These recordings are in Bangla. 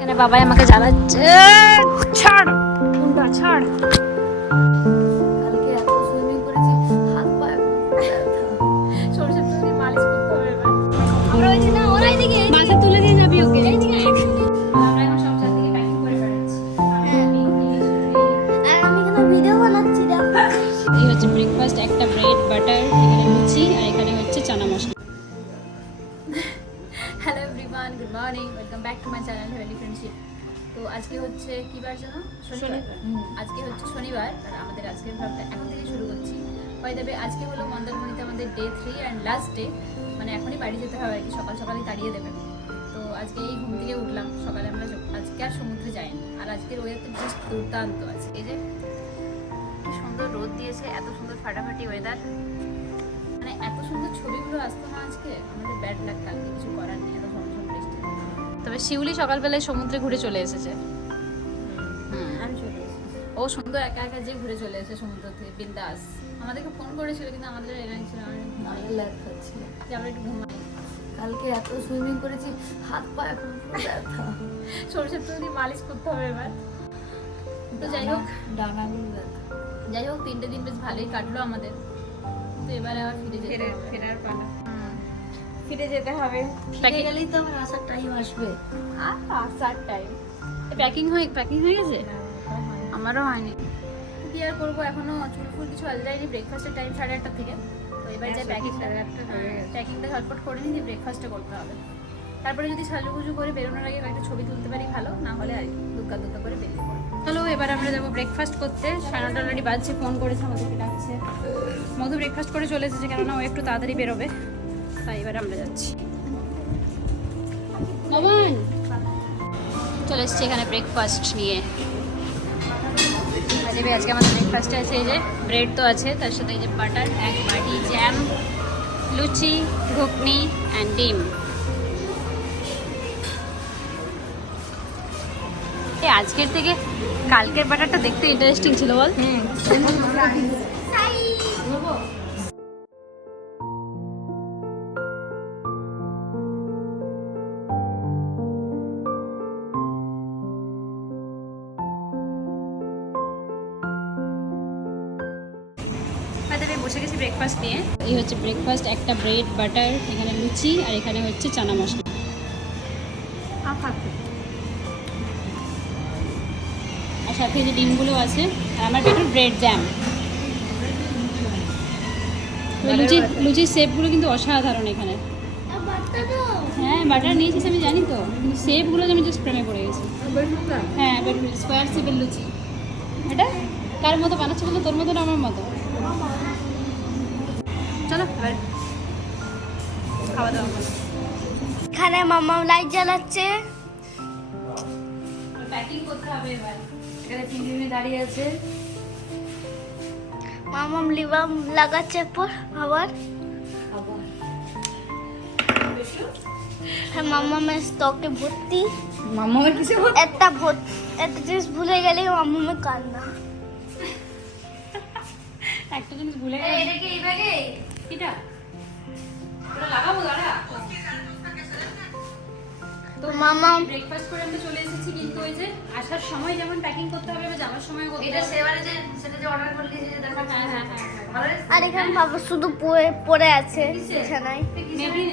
এখানে বাবাই আমাকে জ্বালাচ্ছে। ছাড় কোনটা ছাড়। কালকে এত সুইমিং করেছি, হাত পা সরষের তেল দিয়ে মালিশ করতে হবে এবার। আমরা ওই যে না ওরাই দিকে বাসে তুলে দিয়ে যাবি ওকে। আমরা এখন সব চার দিকে প্যাকিং করে বেড়াচ্ছি। আর আমি এখানে ভিডিও বানাচ্ছি দেখো। এই হচ্ছে ব্রেকফাস্ট, একটা ব্রেড বাটার, এখানে লুচি আর এখানে হচ্ছে চানা মশলা। Hello everyone, good morning, welcome back to my channel heavenly friendship. তো আজকে হচ্ছে কি বার যেন? শনিবার। আজকে হচ্ছে শনিবার আর আমাদের আজকের ব্লগটা এখন থেকে শুরু করছি। বাই দ্য ওয়ে, আজকে হলো মন্দারমণিতে আমাদের ডে 3 অ্যান্ড লাস্ট ডে, মানে এখনই বাড়ি যেতে হবে আর কি, সকাল সকালই তাড়িয়ে দেবে। তো আজকে এই ঘুম থেকে উঠলাম সকালে, আমরা আজকে আর সমুদ্রে যাইনি। আর আজকের ওয়েদারটা জাস্ট দুর্দান্ত আছে। এই যে কি সুন্দর রোদ দিয়েছে, এত সুন্দর ফাটাফাটি ওয়েদার, মানে এত সুন্দর ছবিগুলো আসতো না আজকে। আমাদের ব্যাড লাগ, কালকে কিছু করার নেই, এত ঝমঝম বৃষ্টি। তবে শিউলি সকালবেলায় সমুদ্রে ঘুরে চলে এসেছে। আমি চলে এসেছি। ও সুন্দর একা একা যে ঘুরে চলে এসেছে সমুদ্র থেকে বিন্দাস। আমাদেরকে ফোন করেছিল কিন্তু আমাদের এলাকা ছিল, ভালো লাগছে। যে আমরা একটু ঘুমাই। কালকে এত সুইমিং করেছি, হাত পা এখন পুরো ব্যথা। সরষের তেল দিয়ে মালিশ করতে হবে এবার। তো যাই হোক, ডানাগুলো ব্যথা। যাই হোক 3টে দিন বেশ ভালোই কাটলো আমাদের। তো এবারে আবার ফেরার পালা। ফিরে যেতে হবে। ফিরে Packing- গেলেই তো আমার আসার টাইম আসবে। আসার টাইম প্যাকিং হয়ে গেছে? আমারও হয়নি। কি আর করবো, এখনো চুল ফুল কিছু আলদাইনি। ব্রেকফাস্টের টাইম 8:30 থেকে। তো এবার যে প্যাকিংটা ঝটপট করে নিই, যে ব্রেকফাস্টটা করতে হবে। তারপরে যদি সাজুগুজু করে বেরোনোর আগে একটা ছবি তুলতে পারি ভালো, না হলে আর দুক্কা করে বেরিয়ে পড়বো। চলো এবার আমরা যাবো ব্রেকফাস্ট করতে। 9:30 অলরেডি বাজছে, ফোন করেছে আমাদেরকে, ডাকছে। মধু ব্রেকফাস্ট করে চলে এসেছে, কেননা ও একটু তাড়াতাড়ি বেরোবে, তাই এবার আমরা যাচ্ছি। নমন চলে এসছি এখানে ব্রেকফাস্ট নিয়ে। আজকে আমাদের ব্রেকফাস্টে আছে এই যে ব্রেড তো আছে, তার সাথে এই যে বাটার, এক বাটি জ্যাম, লুচি, ঘুগনি অ্যান্ড ডিম। আজকের থেকে কালকের বাটারটা দেখতে ইন্টারেস্টিং ছিল, বল? বসে গেছি ব্রেকফাস্ট নিয়ে। এই হচ্ছে ব্রেকফাস্ট, একটা ব্রেড বাটার, এখানে লুচি আর এখানে হচ্ছে চানা মশলা। আর সাথে যে ডিমগুলো আছে, আর আমার পেটে ব্রেড জ্যাম। লুচির শেপগুলো কিন্তু অসাধারণ এখানে। হ্যাঁ বাটার নিয়েছিস আমি জানি তো, কিন্তু শেপগুলো আমি জাস্ট প্রেমে পড়ে গেছি। হ্যাঁ স্কোয়ার শেপের লুচি। এটা কার মতো বানাচ্ছে বলতো? তোর মতো না আমার মতো? চলো এবার খাওয়া দাওয়া করো। এখানে মামা লাইট জ্বালাচ্ছে। প্যাকিং করতে হবে এবার। এখানে তিনজনে দাঁড়িয়ে আছে। মামাম লিবাম লাগাচ্ছে আবার। হ্যাঁ মামামের স্টকে ভর্তি। মামার কিছু একটা জিনিস ভুলে গেলে মামামের কান্না। একটা জিনিস ভুলে গেছি। এটা কি এই ব্যাগে? এটা ওটা লাগাবো দাঁড়া। তো মামা ব্রেকফাস্ট করে আমরা চলে এসেছি, কিন্তু ওই যে আসার সময় যেমন প্যাকিং করতে হবে, যাওয়ার সময় করতে হবে। এটা সেবারে যে সেটা যে অর্ডার করলি যে দেখা। হ্যাঁ ভালো। আর এখানে বাবা শুধু পড়ে আছে বিছানায়। মেবি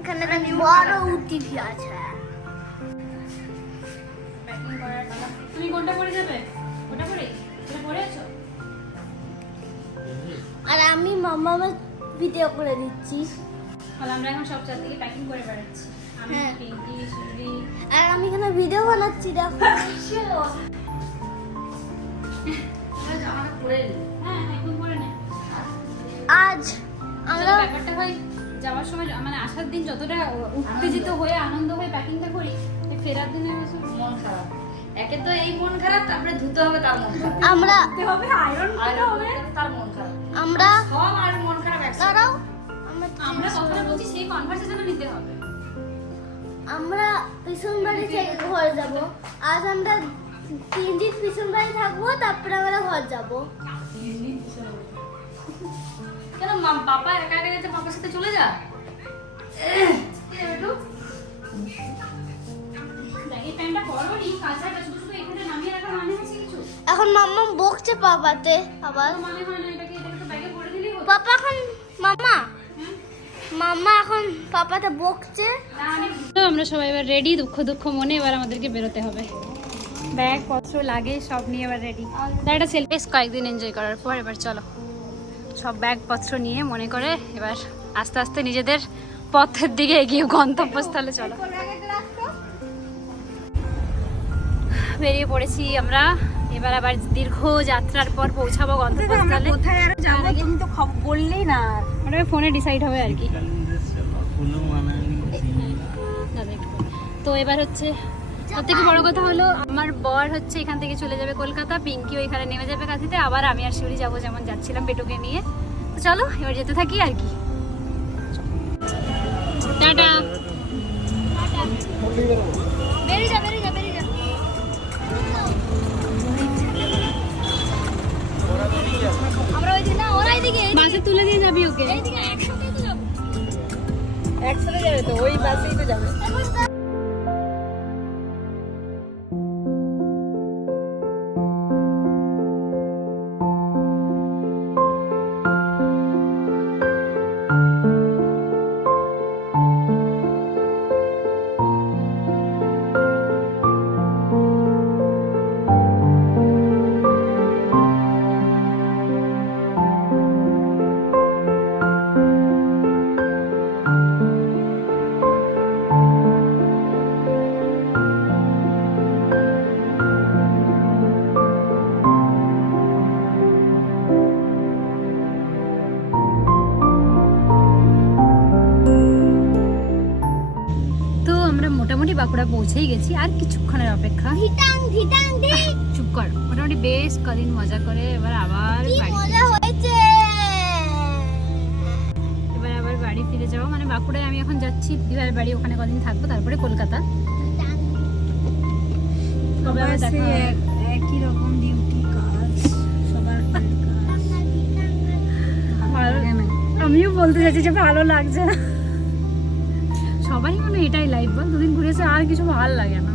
এখানে বড় টিভি আছে। প্যাকিং করার পালা। তুমি কোনটা করে যাবে? ওটা করে? এটা পরে আছো? আর আমি মামামের ভিডিও করে দিচ্ছি। তাহলে আমরা এখন সব চার দিকে প্যাকিং করে বেড়াচ্ছি। আমি, হ্যাঁ। পিঙ্কি, সুরি। আর আমি এখানে ভিডিও বানাচ্ছি দেখো। আমাকে পরে নে। হ্যাঁ এখন পরে নে। আজ আমরা ব্যাপারটা হয় যাওয়ার সময়, মানে আসার দিন যতটা উত্তেজিত হয়ে আনন্দ হয়ে প্যাকিংটা করি, ফেরার দিনে মন খারাপ। একে তো এই মন খারাপ, তারপরে ধুতে হবে তার মন খারাপ, আমরা ধুতে হবে, আয়রন করতে হবে তার মন খারাপ। আমরা সব আর মন খারাপ একসাথে। দাঁড়াও আমরা কথা বলছি, সেই কনভারসেশনে নিতে হবে। আমরা পিছন বাড়ি থেকে ঘর যাব। আজ আমরা 3 দিন পিছন বাড়ি থাকবো, তারপরে আমরা ঘর যাব। কেন পাপা একা একা গেছে, পাপার সাথে চলে যা। কাঁচাটা শুধু শুধু এখানে নামিয়ে রাখা মানে হচ্ছে কিছু? এখন মাম্মা বকছে পাপাতে আবার। তো মানে হয় না, এটাকে তো ব্যাগে ভরে দিলেই হতো। পাপা এখন মাম্মা এখন পাপাতে বকছে। তো আমরা সবাই এবার রেডি, দুঃখ দুঃখ মনে এবার আমাদেরকে বেরোতে হবে। ব্যাগ পত্র লাগে সব নিয়ে এবার রেডি। একটা সেলফি কয়েকদিন এনজয় করার পর এবার চলো সব ব্যাগপত্র নিয়ে মনে করে এবার আস্তে আস্তে নিজেদের পথের দিকে এগিয়ে গন্তব্যস্থলে চলো। বেরিয়ে পড়েছি আমরা এবার আবার দীর্ঘ যাত্রার পর পৌঁছাবো গন্তব্যস্থলে। কোথায় আর যাবো তুমি তো বললেই না। ওটা ফোনে ডিসাইড হবে আর কি। তো এবার হচ্ছে সবথেকে বড় কথা হলো আমার বর হচ্ছে এখান থেকে চলে যাবে কলকাতা, পিঙ্কি ওইখানে নেমে যাবে কাঁথিতে, আবার আমি আর শিউরি যাবো যেমন যাচ্ছিলাম পেটুকে নিয়ে। তো চলো এবার যেতে থাকি আর কি। টাটা। বেরিয়ে যা বেরিয়ে যা বেরিয়ে যা। আমরা ওই দিকে না, ওরা এইদিকে বাসে তুলে দিয়ে যাবি ওকে। এইদিকে একসাথেই তো যাবো। একসাথে যাবে তো, ওই বাসেই তো যাবে। মোটামুটি বাঁকুড়া পৌঁছেই গেছি, আর কিছুক্ষণের অপেক্ষা। ধিটাং ধিটাং দি। চুপ কর। মোটামুটি বেশ কদিন মজা করে এবার আবার কি বাড়ি মজা হয়েছে। এবার আবার বাড়ি ফিরে যাবো, মানে বাঁকুড়ায় আমি এখন যাচ্ছি দিদিভাইয়ের বাড়ি, ওখানে কদিন থাকবো, তারপরে কলকাতা। তবে আবার দেখা হবে। একই রকম ডিউটি কাজ সবার কাজ। আমিও বলতে চাইছি যে ভালো লাগছে না। সবারই মনে এটাই লাইফ, বল দুদিন ঘুরেছে আর কিছু ভালো লাগে না।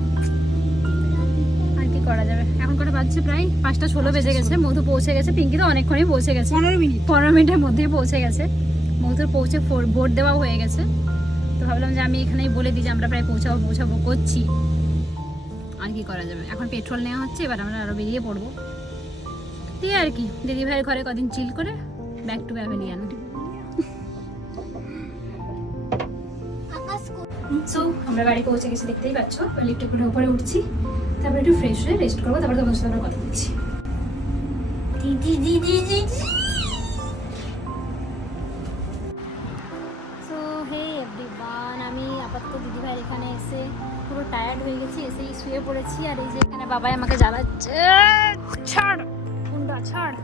আর কি করা যাবে। এখন কটা বাজছে? প্রায় 5:16 বেজে গেছে। মধু পৌঁছে গেছে, পিঙ্কি তো অনেকক্ষণই পৌঁছে গেছে, 15 মিনিটের মধ্যেই পৌঁছে গেছে। মধুর পৌঁছে ভোট দেওয়া হয়ে গেছে। তো ভাবলাম যে আমি এখানেই বলে দিই যে আমরা প্রায় পৌঁছাবো করছি। আর কি করা যাবে। এখন পেট্রোল নেওয়া হচ্ছে, এবার আমরা আরো বেরিয়ে পড়বো। দিয়ে আর কি দিদি ভাইয়ের ঘরে কদিন চিল করে ব্যাক টু প্যাভিলিয়ন। সো আমরা বাড়ি পৌঁছে গেছি, দেখতেই পাচ্ছ। লিফটে করে উপরে উঠছি, তারপরে একটু ফ্রেশ হয়ে রেস্ট করবো, তারপরে তোমার সাথে আমরা কথা বলছি। সো হে এভরিওয়ান, আমি আপাতত দিদিভাইয়ের এখানে এসে পুরো টায়ার্ড হয়ে গেছি, এসেই শুয়ে পড়েছি। আর এই যে এখানে বাবাই আমাকে জ্বালাচ্ছে, ছাড় কুন্ডা ছাড়,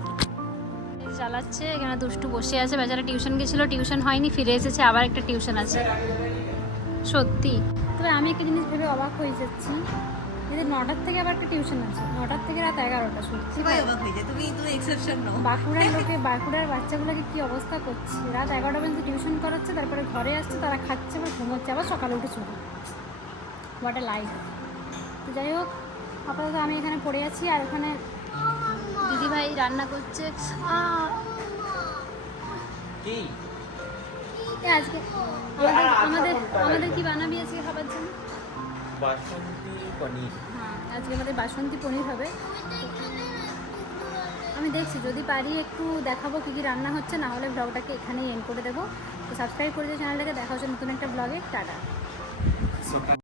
জ্বালাচ্ছে। এখানে দুষ্টু বসে আছে, বেচারা টিউশন গেছিলো, টিউশন হয়নি, ফিরে এসেছে, আবার একটা টিউশন আছে। সত্যি। তবে আমি একটা জিনিস ভেবে অবাক হয়ে যাচ্ছি, এদের 9টার থেকে আবার একটা টিউশন আছে, 9টার থেকে রাত 11টা। সত্যি বাঁকুড়ার বাচ্চাগুলোকে কি অবস্থা করছে, রাত 11টা পর্যন্ত টিউশন করাচ্ছে, তারপরে ঘরে আসছে, তারা খাচ্ছে, আবার ঘুমোচ্ছে, আবার সকালে উঠে চলে। What a life. তো যাই হোক, আপাতত আমি এখানে পড়ে আছি, আর ওখানে দিদিভাই রান্না করছে। আজকে আমাদের কি বানাবি আজকে খাবার জন্য? বাসন্তী পনির। হ্যাঁ, আজকে আমাদের বাসন্তী পনির হবে। আমি দেখছি যদি পারি একটু দেখাবো কী কী রান্না হচ্ছে, না হলে ব্লগটাকে এখানেই এন্ড করে দেবো। তো সাবস্ক্রাইব করে দিও চ্যানেলটাকে। দেখা হচ্ছে নতুন একটা ব্লগে। টাটা।